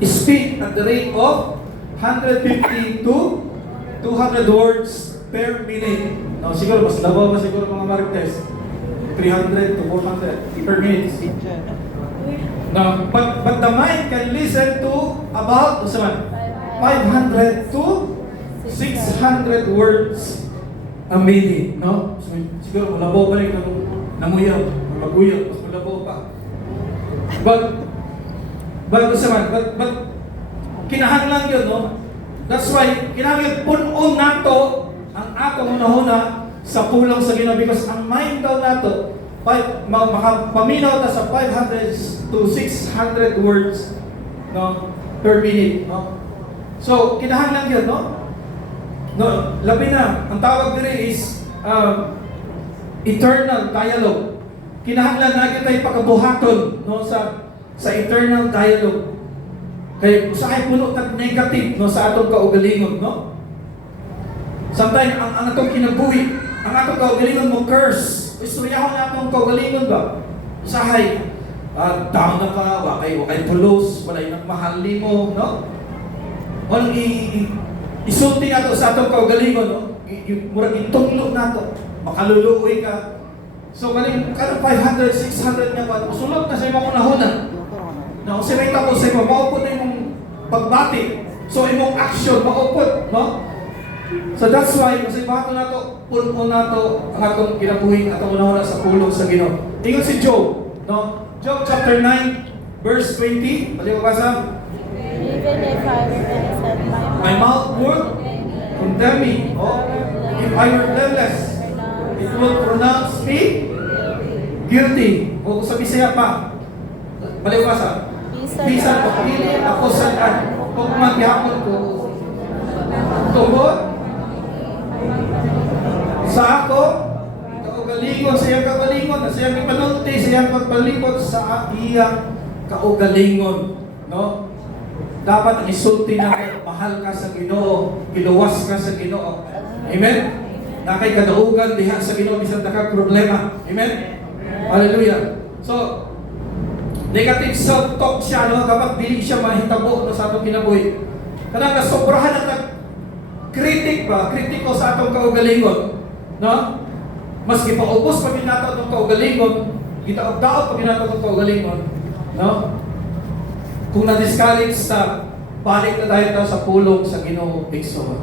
speak at the rate of 150 to 200 words per minute. No, siguro mas labaw ba siguro mga Marites? 300 to 400 per minute. No, but the mind can listen to about 500 to 600 words a minute, no? So, siguro malabaw ba rin kung namuyaw, maguyaw, mas malabaw pa. But kinahanglan yun, no? That's why, kinahanglan punon nato ang atong una-una sa pulong sa Ginoo, because ang mind daw nato, makapaminaw ta sa 500 to 600 words, no, per minute, no? So, kinahanglan yun, no? No, labi na, ang tawag diri is eternal dialogue. Kinahanglan na tayo pagkabuhaton, no, sa eternal dialogue. Kaya usahay puno tag negative, no, sa atong kaugalingon, no? Sometimes ang atong kinabuhi, ang atong kaugalingon mo curse. Istoryahon na atong kaugalingon ba? Usahay, down na ka, wakay pulos, walay nagmahali mo, no? Walang isulti nato sa atong kaugalingon, no? Murag itunglo nato, makaluluoy ka. So kaning 500, 600 nga ba, usulot na sa imong unahuna. No, si may tapos sa imo, maupod na imong pagbati. So imong action, maupod, no? So that's why, kasi bato nato, puno nato ang atong kinabuhi, atong unahuna sa pulong sa Ginoo. Ingon si Job, no? Job chapter 9, verse 20, pwede ko basa? Even if I were innocent, My mouth would condemn me. Oh, if I were blameless, it would pronounce me guilty. O sa Bisaya pa. Balik basa. Bisan pagpili ako sa kung maghihapon ko. Tungkol sa ako, kaugalingon, sa iyang kaugalingon, sa iyang ipanulti, sa iyang pagpalikot sa iyang kaugalingon. No? Dapat ang isulti natin, mahal ka sa Ginoo, kiluwas ka sa Ginoo. Amen? Nakay kadaugan diha sa Ginoo bisan taka problema. Amen? Hallelujah. So, negative self-talk siya, no? Kapag dili siya mahitabo, no, sa atong kinabuhi. Kanang nasobrahan ang critic ba? Kritiko sa atong kaugalingon. No? Mas gipaubos pag ginato atong kaugalingon, gitaog-daog pag ginato atong kaugalingon. No? Kung na-discourage sa balik na tayo sa pulong sa Ginoo Igsoon.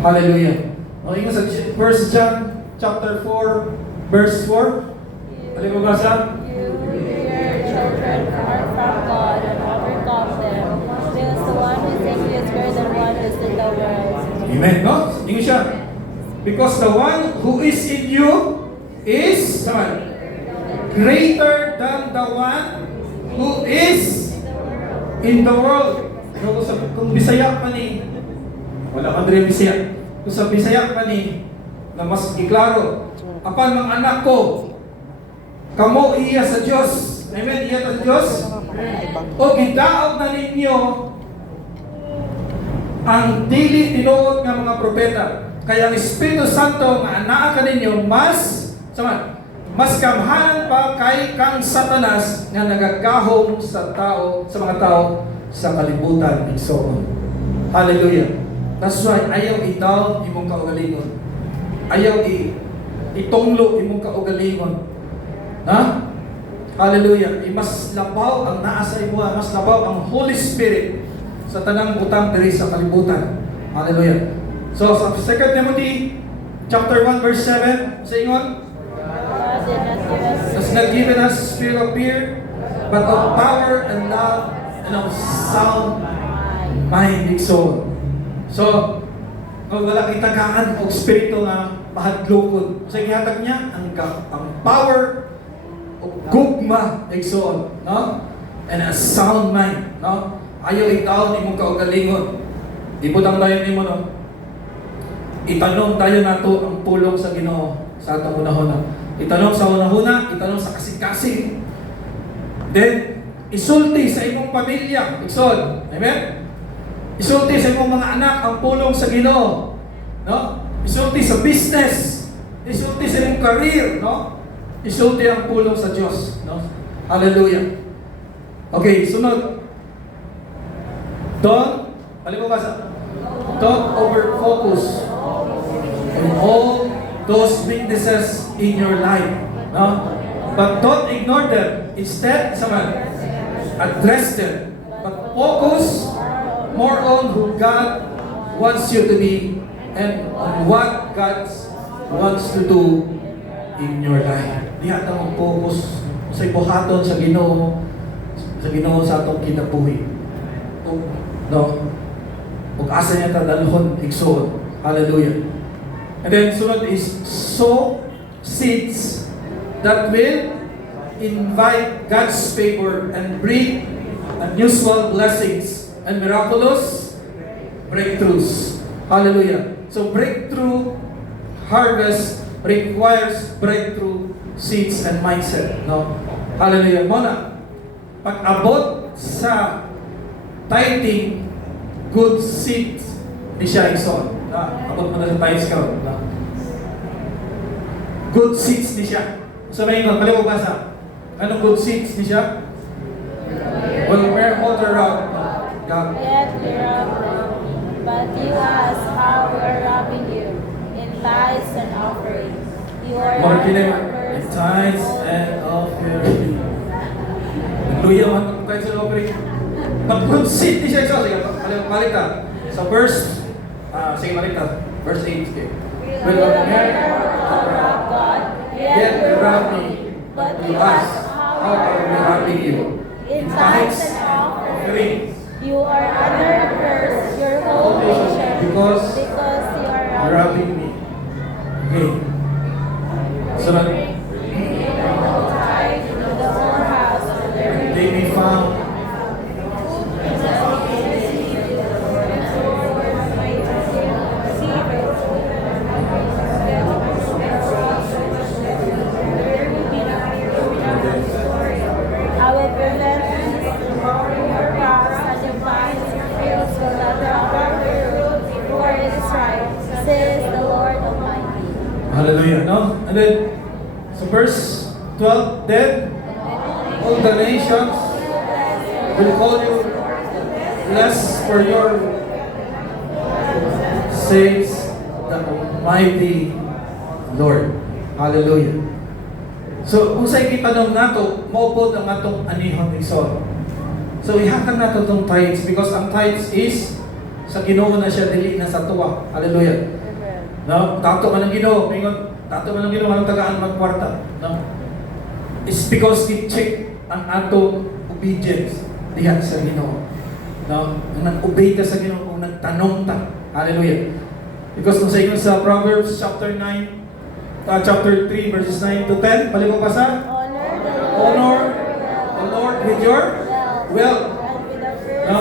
Hallelujah. No, ingon sa 1 John chapter 4, verse 4. Ano mo basa? You, your children, are from God and overcome them. Because the one who is in you is greater than one who is in the world. Amen, no? Hindi siya. Because the one who is in you is, sama, greater than the one who is in the world. Kung Bisaya pa ni, wala ka rin Bisaya. Kung sa Bisaya pa ni, na mas iklaro, apan mga anak ko, kamo iya sa Diyos. Amen, iya sa Diyos. O gidaog na ninyo ang dili tinuod nga mga propeta. Kaya ang Espiritu Santo nga anaa ka ninyo mas, sama, mas kamhanan pa kay kang Satanas nga nagagahom sa tao, sa mga tao sa kalibutan ng Soon. Hallelujah. That's why ayaw itaw imong kaugalingon. Ayaw itonglo imong kaugalingon. Ha? Hallelujah. Mas labaw ang naa sa imo, mas labaw ang Holy Spirit sa tanang butang diri sa kalibutan. Hallelujah. So sa 2 Timothy chapter 1 verse 7, sa ingon, God did not give us has not given us spirit of fear, but of power and love and of sound mind and soul. So, kung wala kay tagaan o espiritu nga mahadlokod, sa gihatag niya ang power o gugma and soul, no? And a sound mind, no? Ayaw itaw ni mong kaugalingon. Ibutang tayo nimo, no? Itanong tayo nato ang pulong sa Ginoo sa atong unahuna. Itanong sa unahuna, itanong sa kasing-kasing. Then, isulti sa imong pamilya. Iksod. Amen? Isulti sa imong mga anak ang pulong sa Ginoo. No? Isulti sa business. Isulti sa imong career. No? Isulti ang pulong sa Diyos. No? Hallelujah. Okay, sunod. Don't, alam mo ba sa? Don't over-focus on all those weaknesses in your life. No? But don't ignore them. Instead, address them. But focus more on who God wants you to be and on what God wants to do in your life. Di ata mong focus sa ibuhaton sa Ginoo, sa atong kinabuhi. No? Ug asa niya ta dalhon igsoon. Hallelujah. And then sunod is sow seeds that will invite God's favor and bring unusual blessings and miraculous breakthroughs. Hallelujah. So breakthrough harvest requires breakthrough seeds and mindset. No? Hallelujah. Muna, pag-abot sa tithing, good seeds ni siya ison. Abot mo na sa tithes ka. Good seeds ni siya. So may ingon, pali mo basa. Anong good seeds ni siya? Well, where water route? God. yet we rob them. But you ask how we are robbing you in tithes and offerings. You are More not kilim. members In tithes and offering. Hallelujah, man. Tithes and offering. But good seed ni siya ison. Sige, balik ka. Sa verse, sige, balik ka. Verse 8. Sige. will rob God, Yet we rob me. but You ask, how are we robbing you? in tithes and offerings. Offering. You are under a curse, your whole nation, Because you are robbing me. Okay. So that tithe in the whole house of their they be found. I will prevent your crops and your vines, your fields will not drop out your root, for it is right, says the Lord Almighty. Hallelujah. No? And then, so verse 12, then all the nations will call you blessed for your says the Almighty Lord. Hallelujah. So, kung sa ikitanong nato, maupod ang atong anihon igsoon. So, ihatag nato itong tithes because ang tithes is sa Ginoo na siya, dili na sa tuwa. Hallelujah. No? Tato ka ng Ginoo. Mingon, Tato man ang Ginoo anong tagaan magkwarta, no? It's because it check ang ato obedience diha sa Ginoo. No? Kung nag-obey ka sa Ginoo, kung nagtanong ta. Hallelujah. Because kung sa inyo sa Proverbs chapter 3 verses 9 to 10, balik ko basa. Honor the Lord with your wealth. No?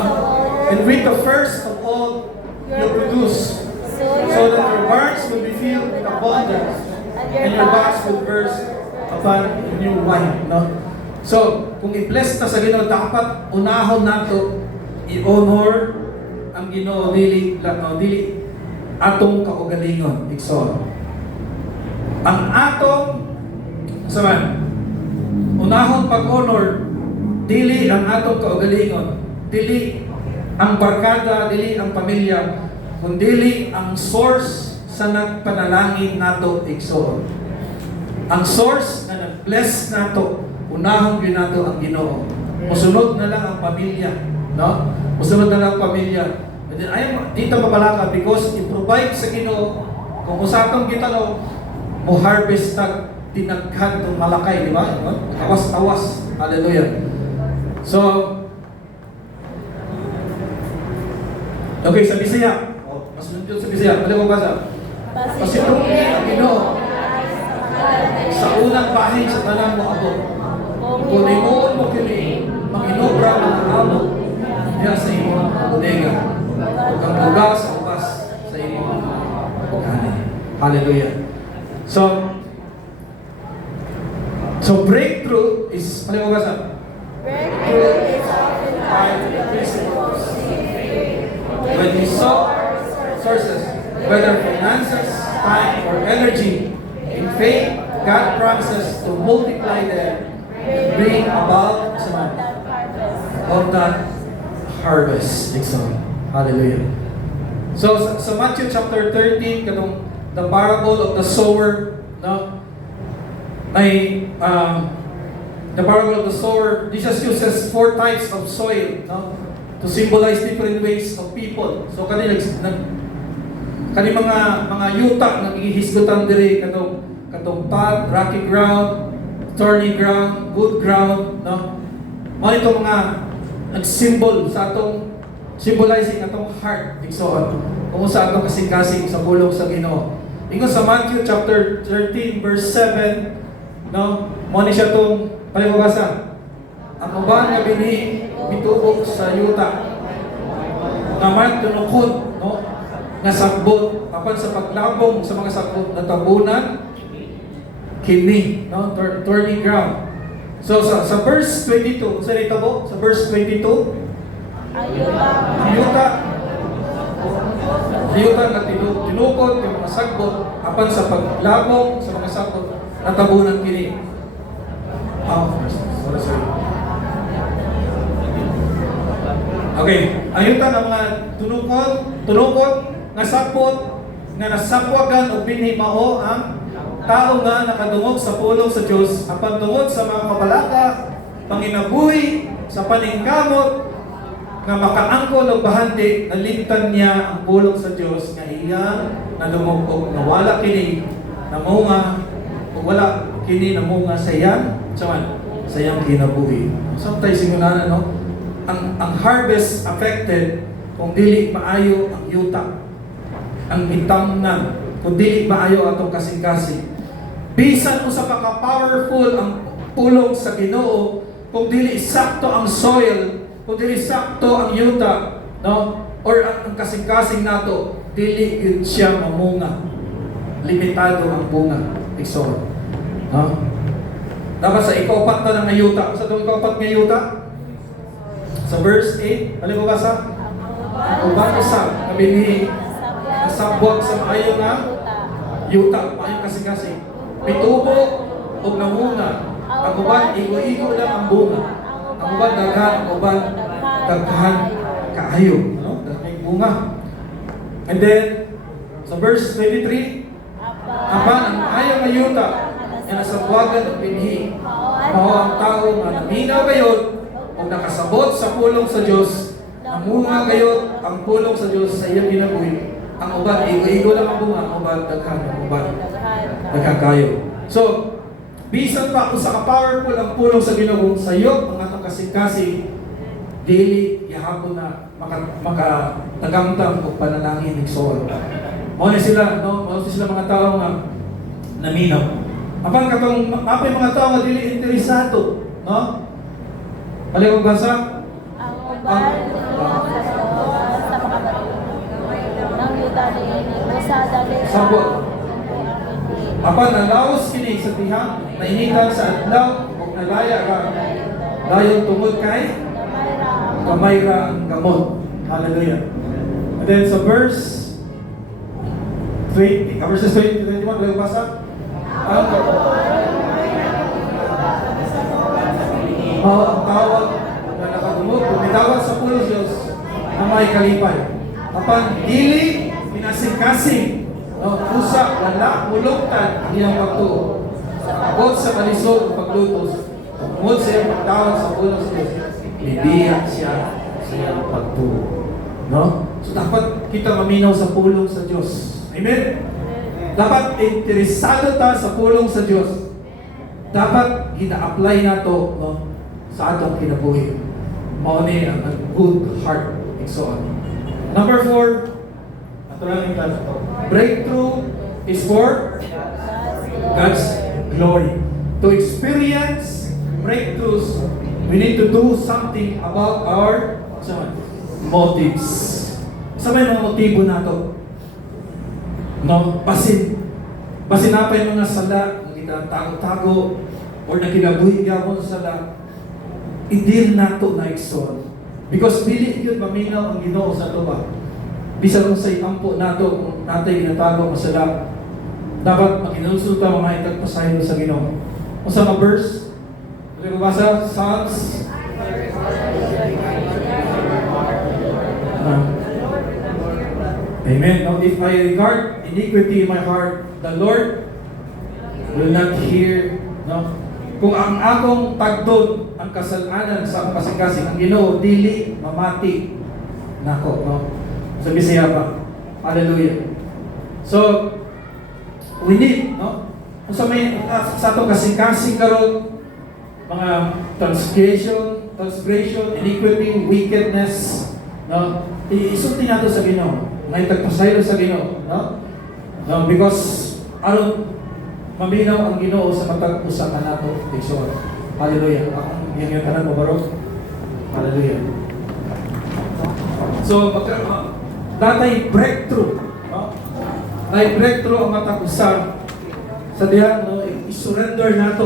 And with the first of all you produce, so that your barns will be filled with abundance, and your vats will burst upon new wine. No? So, kung i-bless ta sa Ginoo, dapat unahon nato i-honor ang Ginoo dili atong kaugalingon. Igsoon. Ang atong unahon pag-honor dili ang atong kaugalingon, dili ang barkada, dili ang pamilya, kundi ang source sa nagpanalangin nato. Igsoon. Ang source na nag-bless nato, unahon gyud nato ang Ginoo. Musunod na lang ang pamilya, no? Musunod na lang ang pamilya. And then ayaw dito mapalaka because i-provide sa Ginoo kung usatong kita no mo harvest tag tinaghan tong malakay, di ba? Awas-awas. Hallelujah. So okay, sa Bisaya. Mas lunjod sa Bisaya. Balik mo basa. Pasinugin ang Ginoo sa unang bahin sa tanang mo abot. Kung imuon mo kini, manginobra ang amo diya sa imong bodega. Kung buga sa ubas sa imong gani. Hallelujah. So breakthrough is, balik mo basa. Breakthrough is often tied to the principles When we saw sources, whether finances, time, or energy, in faith, God promises to multiply them and bring about that harvest. Hallelujah. So sa Matthew chapter 13, kanong the parable of the sower, no? The parable of the sower, Jesus uses 4 types of soil, no? To symbolize different ways of people. So kani mga yuta naghihisgutan diri katong path, rocky ground, thorny ground, good ground, no? Mao ito mga nag-symbol sa atong symbolizing atong heart, igsoon. Kung sa atong kasing-kasing sa pulong sa Ginoo. Ingon sa Matthew chapter 13 verse 7, no? Mao ni siya tong palibasa. Ang uban nga bini bitubok sa yuta naman tunukod, no? Nga sagbot apan sa paglabong sa mga sagbot natabunan kini, no? Thorny ground. So sa verse 22, sa itabo sa verse 22, ang yuta na tinukod yung mga sagbot apan sa paglabong sa mga sagbot natabunan kini. Sorry. Okay, ayutan ang mga tunukod nga sapot nga nasapwagan o binhi mao ang tao nga nakadungog sa pulong sa Dios apan tungod sa mga kabalaka, panginabuhi sa paningkamot nga makaangkon og bahandi, nalimtan niya ang pulong sa Dios nga iyang nadungog og nawala kini namunga o wala kini namunga sa iyang kinabuhi. Sometimes singunanan, no? Ang harvest affected kung dili maayo ang yuta, ang itamnan, kung dili maayo atong kasing-kasing. Bisan usa pa ka powerful ang pulong sa Ginoo, kung dili sakto ang soil, kung dili sakto ang yuta, no? Or ang kasing-kasing nato, dili gyud siya mamunga. Limitado ang bunga. Igsoon. No? Dapat sa ikaw-apat na ng yuta. Sa ikaw-apat nga yuta, sa verse 8, alam mo ba sa? Ang uban usa kabini nasabwag sa maayo nga yuta, maayo kasi pitubo ug namunga. Ang uban igo-igo lang ang bunga. Ang uban daghan, ang uban daghan kaayo, no? Daghan bunga. And then sa verse 23, apan ang maayo nga yuta nga nasabwagan og binhi mao ang tao nga naminaw gayud o nakasabot sa pulong sa Diyos, namunga gayot ang pulong sa Diyos sa iyang ginabuhi. Ang uban, igo-igo lang ang bunga, ang uban, daghan ang uban. nagkakayo. So, bisan pa kung sa ka-powerful ang pulong sa Ginoo kung sa iyo ang atong kasing-kasing daily gihapon na tagamtang og panalangin ning soul. Mao ni sila, no? Mao sila mga tao nga naminaw. Apang katong apay mga tao nga dili interesado, no? Pali ko basa. Ang uban sa makabatid. Nang yuta ni sa dali Sabot. Apan nalaos kini sa tihang nainitan sa adlaw ug nalaya ka. Dayon tungod kay kamay ra ang gamot. Hallelujah. And then sa verses 20 to 21, wala basa? Ang tawag na nakadumog, tumitawag sa pulos Diyos na may kalipay. Apan dili pinasing-kasing, no, usa, wala, mulungtan ang iyang pagtuo. Abot sa kalisod ang paglutos, tungkol sa iyang pagtawag sa pulos Diyos, bibiyak siya sa iyang pagtuo. No? So dapat kita maminaw sa pulong sa Diyos. Amen? Dapat interesado ta sa pulong sa Diyos. Dapat gina-apply nato, no, sa atong kinabuhi. Mao ni ang good heart and so on. Number 4, ato lang yung tayo. Breakthrough is for God's glory. To experience breakthroughs, we need to do something about our motives. Sa may mga motibo nato. No, basin na pa yung mga sala, nakita tago-tago, or nakinabuhi gawon sa sala, i-deal nato na ikson. Because dili yun maminaw ang Ginoo sa tuba. Bisan kung sa iampo nato, kung natay ginatago mo sala, dapat makinulsulta mga itagpasayo sa Ginoo. Kung sa mga verse, ano basa? Psalms. Amen. Now, if I regard iniquity in my heart, the Lord will not hear. No? Kung ang akong tagdon ang kasalanan sa akong kasing-kasing, ang Ginoo dili mamati nako, no? Sa Bisaya pa. Hallelujah. So, we need, no? Kung sa may sa atong kasing-kasing karon, mga transgression, iniquity, wickedness, no? Isulti nato sa Ginoo. May tagpasaylo sa Ginoo, no? No, because aron maminaw ang Ginoo sa matag usa ka nato, Lord. Hallelujah. Ang yung tanan mo baro. Hallelujah. So, datay breakthrough, no? Ay breakthrough ang matag usa sa diha, no? I-surrender nato